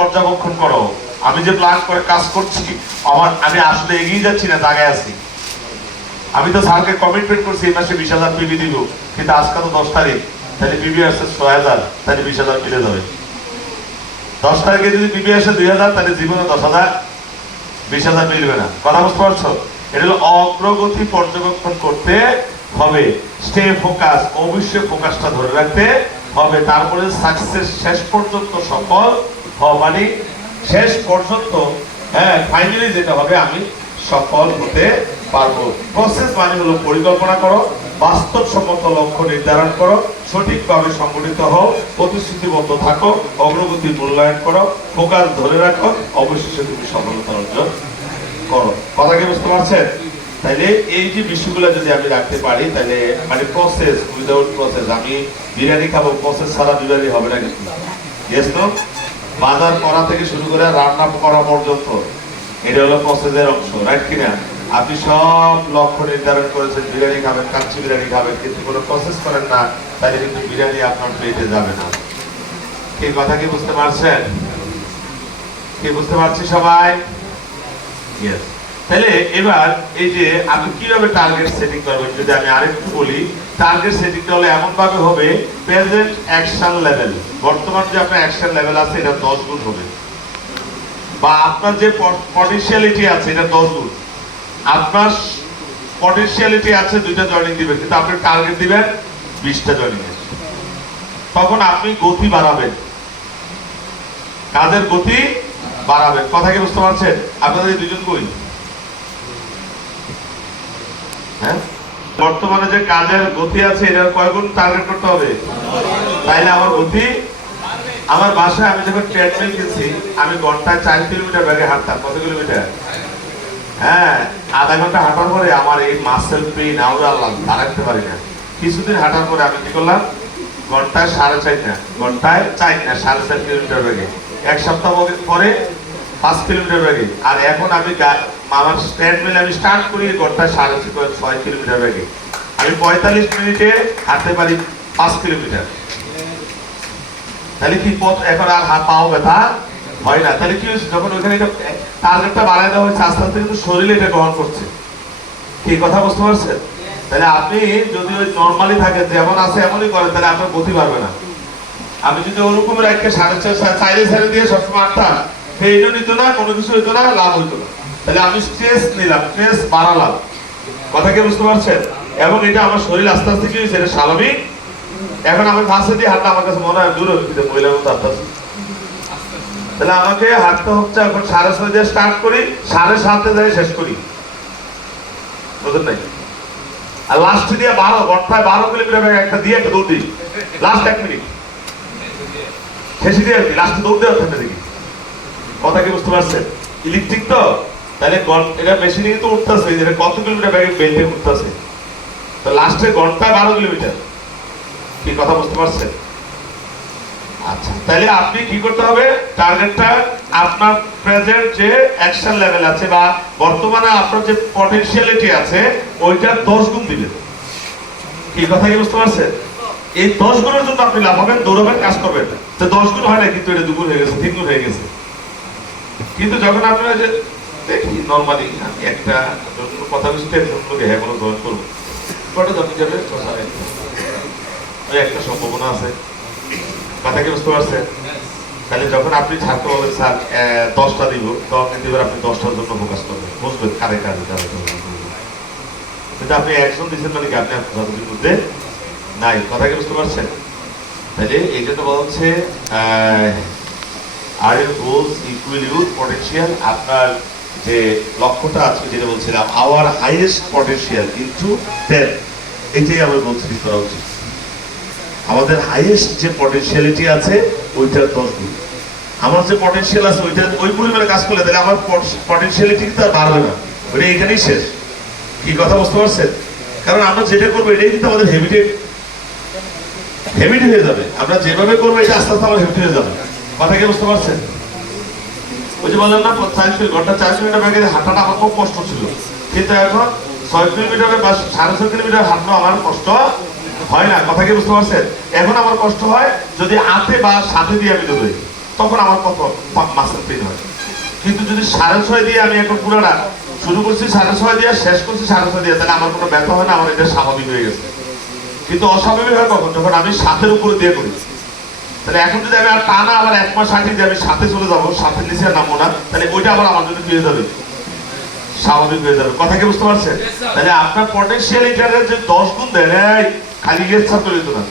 পর্যবেক্ষণ করো। আমি যে প্ল্যান করে কাজ করছি, আমি আসলে এগিয়ে যাচ্ছি না, দাগায় আছি। আমি তো স্যারকে কমিটমেন্ট করছি এই মাসে 20,000 পিবি দিব, কিন্তু আজকে তো 10 তারিখ, তাহলে পিবি আসছে 6,000, তাহলে 20,000 মিলে যাবে। 10 তারিখে যদি পিবি আসে 2,000, তাহলে জীবনে 10,000 20,000 মিলবে না। কথা বুঝতে পারছো? এটা হলো অগ্রগতি পর্যবেক্ষণ করতে হবে। স্টে ফোকাস, অবশ্যই ফোকাসটা ধরে রাখতে হবে। তারপরে সাকসেস, শেষ পর্যন্ত সফল মানে শেষ পর্যন্ত, ফাইনালি যেটা হবে, আমি সফল হতে পারবো। প্রসেস মানে হলো পরিকল্পনা করো, বাস্তবসম্মত লক্ষ্য নির্ধারণ করো, সঠিকভাবে সংগঠিত হও, প্রতিশ্রুতিবদ্ধ থাকো, অগ্রগতি মূল্যায়ন করো, ফোকাস ধরে রাখো, অবশেষে তুমি সফলতা অর্জন করো। কথা কি বুঝতে পারছেন? তাইলে এই যে বিষয়গুলো যদি আমি রাখতে পারি, তাহলে মানে প্রসেস, উইদাউট প্রসেস, আমি বিরিয়ানি খাবো, প্রসেস ছাড়া বিরিয়ানি হবে না। কিন্তু ইয়েস তো, বাজার করা থেকে শুরু করে রান্না করা পর্যন্ত এটা হলো প্রসেসের অংশ, রাইট কিনা? আপনি সব লক্ষ্য নির্ধারণ করেছেন, বিরিয়ানি খাবেন, কাচ্চি বিরিয়ানি খাবেন, কিন্তু কোনো প্রসেস করেন না, তাহলে কিন্তু বিরিয়ানি আপনার পেটে যাবে না। এই কথা কি বুঝতে পারছেন? কি বুঝতে পারছি সবাই? ইয়েস। তাহলে এবার এই যে আপনি কিভাবে টার্গেট সেটিং করবেন, যদি আমি আরেকটু বলি, টার্গেট সেটিংটা হলো এমন ভাবে হবে, প্রেজেন্ট অ্যাকশন লেভেল, বর্তমান যে আপনার অ্যাকশন লেভেল আছে এটা 10 গুণ হবে, বা আপনার যে পটেনশিয়ালিটি আছে এটা 10 গুণ। আপনার পটেনশিয়ালিটি আছে 2টা জয়েনিং দিবেন, কিন্তু আপনি টার্গেট দিবেন 20টা জয়েনিং। তখন আপনি গতি বাড়াবেন, কাজের গতি বাড়াবেন। কথা কি বুঝতে পারছেন? আপনাদের এই দুজন কই? হ্যাঁ, বর্তমানে যে কাজের গতি আছে এটার কয় গুণ টার্গেট করতে হবে, তাইলে আমার গতি, আমার বাসায় আমি যখন ট্রেডমিল কিনছি, আমি ঘন্টায় 4 কিলোমিটার বেগে হাঁটতাম। কত কিলোমিটার? হ্যাঁ, আধা ঘন্টা হাঁটার পরে আমার এই মাসেল পেইন আমরা দাঁড়াতে পারি না। কিছুদিন হাঁটার পরে আমি কি করলাম, ঘন্টায় 4.5 না, ঘন্টায় 4 না 4.5 কিলোমিটার বেগে, এক সপ্তাহ পরে 5 কিলোমিটার বেগে। আর এখন আমি আমার ট্রেডমিল আমি স্টার্ট করি ঘন্টায় 6.5 কিলোমিটার বেগে। আমি 45 মিনিটে হাঁটতে পারি 5 কিলোমিটার। তাহলে কি পথ এখন আর হাত পাও ব্যথা হয় না। তাহলে কি হয়েছে, যখন ওইখানে টার্গেটটা বাড়ায় দেওয়া হয়েছে, আস্তে আস্তে কিন্তু শরীরে এটা গ্রহণ করছে। কি কথা বুঝতে পারছেন? তাহলে আপনি যদি ওই নর্মালি থাকেন, যেমন আছে এমনই করেন, তাহলে আপনার গতি পারবে না। আমি যদি ওরকম রাখে 4.5 দিয়ে সবসময় আটটা, ফেইলও নিত না, কোনো কিছু হইতো না, লাভ হইতো না। তাহলে আমি স্ট্রেস নিলাম, স্ট্রেস বাড়ালাম। কথা কি বুঝতে পারছেন? এবং এটা আমার শরীর আস্তে আস্তে কি হয়েছে, এটা স্বাভাবিক। এখন আমি ফাঁসে দিয়ে হাঁটলে আমার কাছে মনে হয় দূর হচ্ছে, মহিলার মতো হাঁটতে। তাহলে আমাকে হাঁটতে হচ্ছে এখন 6:30 দিয়ে স্টার্ট করি, 7:30 যাই শেষ করি, বুঝলেন নাই? আর লাস্ট দিয়ে 12 ঘন্টায় 12 কিলোমিটার একটা দিয়ে একটা দৌড় দিই, লাস্ট 1 মিনিট শেষে দিয়ে আর কি, লাস্টে দৌড় দেওয়া থাকে দেখি। কথা কি বুঝতে পারছেন? ইলেকট্রিক তো, তাহলে এটা মেশিনে কিন্তু উঠতেছে, এটা কত কিলোমিটার ব্যাগে বেল্টে উঠতেছে, তো লাস্টে ঘন্টায় 12 কিলোমিটার। কি কথা বুঝতে পারছেন? আচ্ছা, তাহলে আপনি কি করতে হবে, টার্গেটটা আপনার প্রেজেন্ট যে অ্যাকশন লেভেল আছে বা বর্তমানে আপনার যে পটেনশিয়ালিটি আছে ওইটা 10 গুণ দিবেন। কি কথা কি বুঝতে পারছেন? এই 10 গুণের জন্য আপনি লাফাবেন, দৌড়াবেন, কাজ করবেন। তো 10 গুণ হয় না, কিন্তু এটা 2 গুণ হয়ে গেছে, 3 গুণ হয়ে গেছে। কিন্তু যখন আপনারা যে দেখি নর্মালি আমি একটা কথা বুঝতে লোকে হ্যাঁ কোনো জয়েন করবো, কটা জমি যাবে ওই একটা সম্ভাবনা আছে। কথা কি বুঝতে পারছেন? তাহলে যখন আপনি ছাড়তে বলবেন স্যার 10টা দিব, তখন কিন্তু এবার আপনি 10টার জন্য ফোকাস করবেন, বুঝবেন কারে কাজে যাবে। কিন্তু আপনি একজন দিচ্ছেন মানে কি আপনি আপনাদের মধ্যে নাই। কথা কি বুঝতে পারছেন? তাহলে এই জন্য বলা হচ্ছে আর your goals equal your potential. আপনার যে লক্ষ্যটা আছে, যেটা বলছিলাম আওয়ার হাইয়েস্ট পটেনশিয়াল ইনটু 10, এটাই আমার বলছি করা উচিত। আমাদের হাইয়েস্ট যে পটেনশিয়ালিটি আছে ওইটা 10 গুণ। আমার যে পটেনশিয়াল আছে ওইটা ওই পরিমাণে কাজ করলে তাহলে আমার পটেনশিয়ালিটি কিন্তু আর বাড়বে না, ওইটা এখানেই শেষ। কি কথা বুঝতে পারছেন? কারণ আমরা যেটা করবো এটাই কিন্তু আমাদের হ্যাবিট হয়ে যাবে। আমরা যেভাবে করবো এটা আস্তে আস্তে আমার হ্যাবিট হয়ে যাবে। কথা কি বুঝতে পারছেন? ওই যে বললাম না, ঘন্টা 4 কিলোমিটার ব্যাগে হাঁটাটা আমার খুব কষ্ট ছিল, কিন্তু এখন 6 কিলোমিটার বা 6.5 কিলোমিটার হাঁটলো আমার কষ্ট হয় না। কথা কি বুঝতে পারছেন? এখন আমার কষ্ট হয় যদি হাতে বা সাথে দিয়ে আমি দৌড়াই। তখন আমার কত মাসেল পেন হয়। কিন্তু যদি 6.5 দিয়ে আমি এখন পুরোটা শুরু করছি 6.5 দিয়ে, শেষ করছি 6.5 দিয়ে, তাহলে আমার কোনো ব্যথা হয় না, আমার এটা স্বাভাবিক হয়ে গেছে। কিন্তু অস্বাভাবিক হয় কখন? যখন আমি 7-এর উপরে দিয়ে করি। তাহলে এখন যদি আমি আর টানা আবার 1 মাস আগে যে আমি 7-এ চলে যাবো, 7-এর নিচে আর নামবো না, তাহলে ওইটা আবার আমার জন্য কি হয়ে যাবে? স্বাভাবিক হয়ে যাবে। কথা কি বুঝতে পারছেন? তাহলে আপনার পটেনশিয়াল লিটারের যে 10 গুণ দেন, খালি গেছে তৈরি তো না।